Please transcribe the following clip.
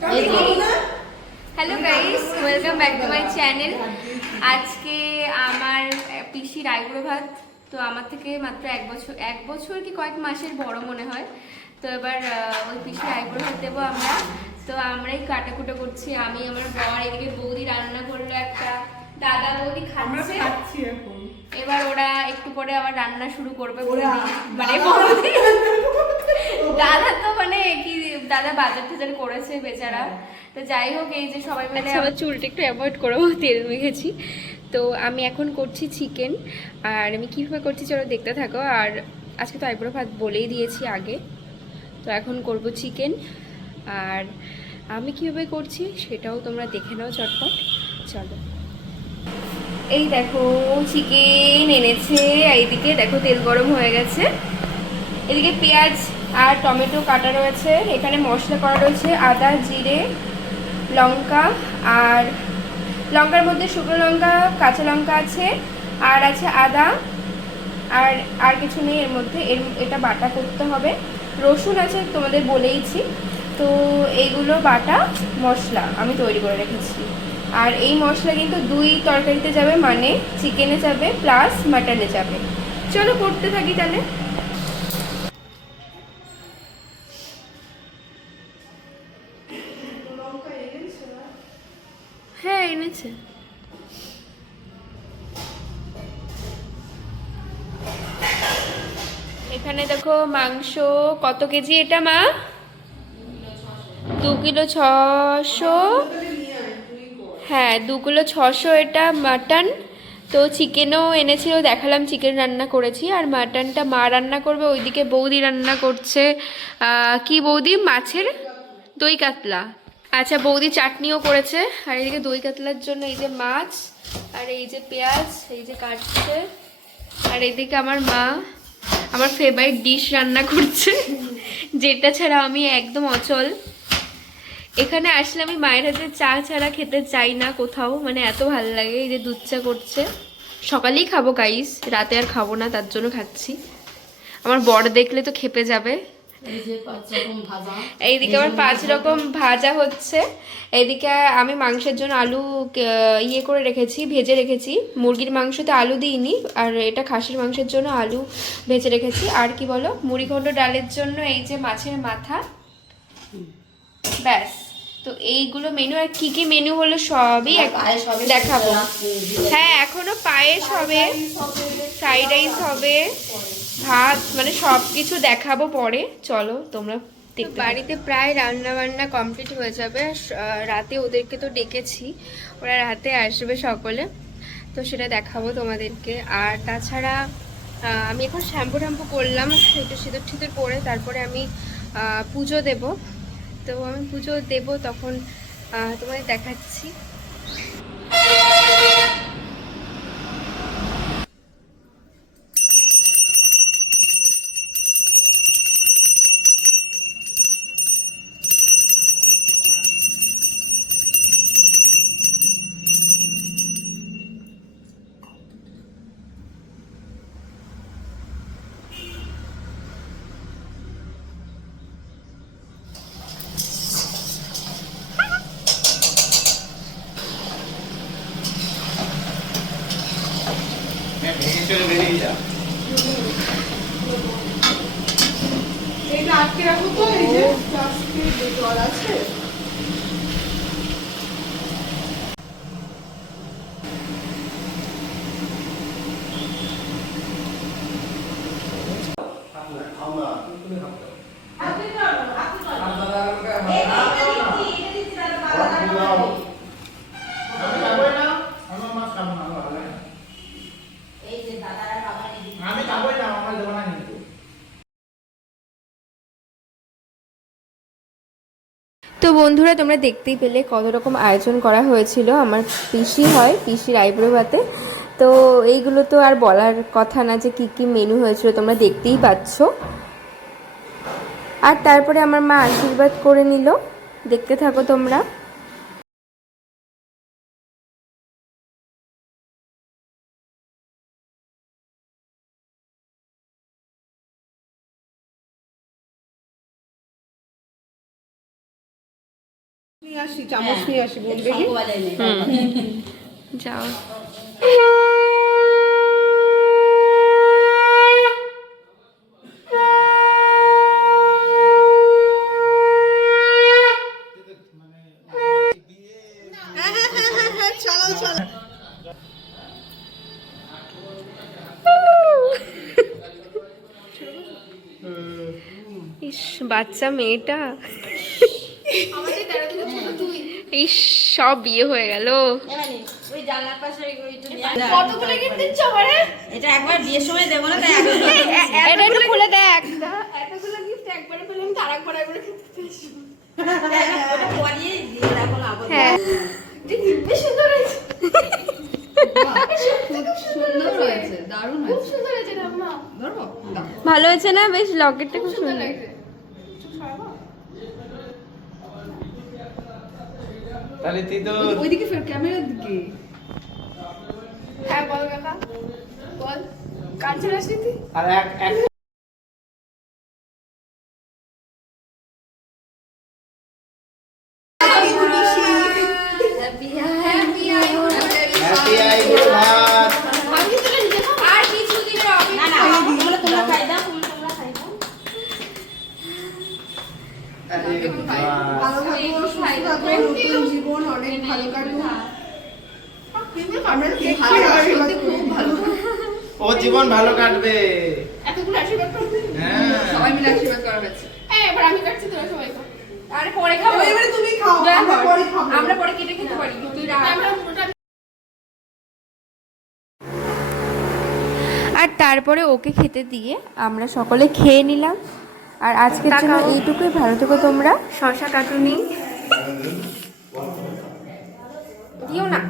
Hello guys, welcome back to my channel. আজকে আমার পিসির আইবুড়ো ভাত। তো আমার থেকে মাত্র এক বছর কি কয়েক মাসের বড় মনে হয়। তো এবার ওই পিসির আইবুড়ো ভাত দেবো আমরা। তো আমরাই কাটাকুটো করছি, আমি আমার বর, এদিকে বৌদি রান্না করলো একটা, দাদা বৌদি খাচ্ছে। এবার ওরা একটু পরে আবার রান্না শুরু করবে। মানে দাদা তো মানে কি, দাদা বাজার টাজার করেছে বেচারা। তো যাই হোক, এই যে সবাই মিলে আবার চুলটা একটু অ্যাভয়েড করবো, তেল মেখেছি। তো আমি এখন করছি চিকেন, আর আমি কীভাবে করছি চলো দেখতে থাকো। আর আজকে তো আইবুড়ো ভাত বলেই দিয়েছি আগে, তো এখন করব চিকেন। আর আমি কীভাবে করছি সেটাও তোমরা দেখে নাও চটপট, চলো। এই দেখো চিকেন এনেছে, এইদিকে দেখো তেল গরম হয়ে গেছে, এদিকে পেঁয়াজ আর টমেটো কাটা রয়েছে, এখানে মশলা করা রয়েছে আদা জিরে লঙ্কা, আর লঙ্কার মধ্যে শুকনো লঙ্কা কাঁচা লঙ্কা আছে, আর আছে আদা, আর আর কিছু নেই এর মধ্যে। এটা বাটা করতে হবে। রসুন আছে তোমাদের বলেইছি। তো এইগুলো বাটা মশলা আমি তৈরি করে রেখেছি। আর এই মশলা কিন্তু দুই তরকারিতে যাবে, মানে চিকেনে যাবে প্লাস মাটনে যাবে। চলো করতে থাকি তাহলে। হ্যাঁ এনেছে। এখানে দেখো মাংস কত কেজি এটা মা? 2 কিলো 600। হ্যাঁ 2 কিলো 600 এটা মাটন। তো চিকেনও এনেছিল, দেখালাম চিকেন রান্না করেছি, আর মাটনটা মা রান্না করবে, ওইদিকে বৌদি রান্না করছে কি বৌদি, মাছের দই কাতলা। আচ্ছা বৌদি চাটনিও করেছে, আর এইদিকে দই কাতলার জন্য এই যে মাছ, আর এই যে পেঁয়াজ এই যে কাটছে, আর এইদিকে আমার মা আমার ফেভারিট ডিশ রান্না করছে, যেটা ছাড়া আমি একদম অচল। এখানে আসলে আমি মায়ের হাতে চা ছাড়া খেতে চাই না কোথাও, মানে এত ভালো লাগে। এই যে দুধ চা করছে, সকালেই খাবো গাইস, রাতে আর খাবো না, তার জন্য খাচ্ছি। আমার বর দেখলে তো খেপে যাবে। এইদিকে আবার 5 রকম ভাজা হচ্ছে। এইদিকে আমি মাংসের জন্য আলু ইয়ে করে রেখেছি, ভেজে রেখেছি। মুরগির মাংসতে আলু দিইনি, আর এটা খাসির মাংসের জন্য আলু ভেজে রেখেছি। আর কি বলো, মুড়িঘণ্ট ডালের জন্য এই যে মাছের মাথা, ব্যাস। তো এইগুলো মেনু, আর কি কি মেনু হলো সবই দেখাবো। হ্যাঁ এখনো পায়েস হবে, ফ্রাইড রাইস হবে, ভাত, মানে সব কিছু দেখাবো পরে, চলো তোমরা। বাড়িতে প্রায় রান্না বান্না কমপ্লিট হয়ে যাবে। রাতে ওদেরকে তো ডেকেছি, ওরা রাতে আসবে সকলে, তো সেটা দেখাবো তোমাদেরকে। আর তাছাড়া আমি এখন শ্যাম্পু করলাম, একটু সিঁদুর ঠিদুর করে তারপরে আমি পুজো দেব। তো আমি পুজো দেব, তখন তোমাদের দেখাচ্ছি। এটা আটকে রাখো তো, এই যে প্লাস্টিকে জল আছে। তো বন্ধুরা তোমরা দেখতেই পেলে কত রকম আয়োজন করা হয়েছিল। আমার পিসি হয়, পিসির আইবুড়ো ভাতে। তো এইগুলো তো আর বলার কথা না যে কি কি মেনু হয়েছিল, তোমরা দেখতেই পাচ্ছ। আর তারপরে আমার মা আশীর্বাদ করে নিল, দেখতে থাকো তোমরা। নিয়ে আসি, চামচ নিয়ে আসি বোন দেখি। যাও। চালাও চালাও। ইস বাচ্চা মেয়েটা, ইস সব বিয়ে হয়ে গেল। ওই জানলার পাশে কতগুলো গিফট দিচ্ছ আমারে? এটা একবার বিয়ের সময় দেবো না, তাই এটা একটু খুলে দেখ। এতগুলো গিফট একবারে পেলাম, তার একবার একবারে খেতে এসো। ওটা পরিয়ে দিয়ে রাখো না আবার। হ্যাঁ বেশ সুন্দর হয়েছে। সুন্দর হয়েছে, দারুণ খুব সুন্দর হয়েছে আম্মা। ধরবো ভালো হয়েছে না? বেশ লকেটটা খুব সুন্দর সুন্দর। লাগছে। তাহলে তুই তো ওইদিকে ফের ক্যামেরার দিকে। হ্যাঁ বল কাকা, বল কার ছিল স্মৃতি? আর এক এক হ্যাপি আইবুড়াত আমি তো নিজে খাবো। আর কিছুদিনের না না, ওগুলো তোমরা খাই দাও, তোমরা খাই দাও। ভালো থাকো, সুস্থ থাকো, নতুন জীবন অনেক ভালো কাটুক। আমরা কেক খাই, আশীর্বাদ খুব ভালো। ও জীবন ভালো কাটবে। এতগুলো আশীর্বাদ করবে? হ্যাঁ সবাই মিলে আশীর্বাদ করা হয়েছে। এবার আমি কাটছি, তোরা সবাই খাও। আরে পরে খাবো। এবারে তুমি খাও, আমরা পরে খাবো। আমরা পরে কেটে খেতে পারি, তুই রাখ। আমরা পুরোটা আর তারপরে ওকে খেতে দিয়ে আমরা সকলে খেয়ে নিলাম। আর আজকের জন্য এইটুকুই। ভালো থেকো তোমরা। শশা কাটুনি দিও না।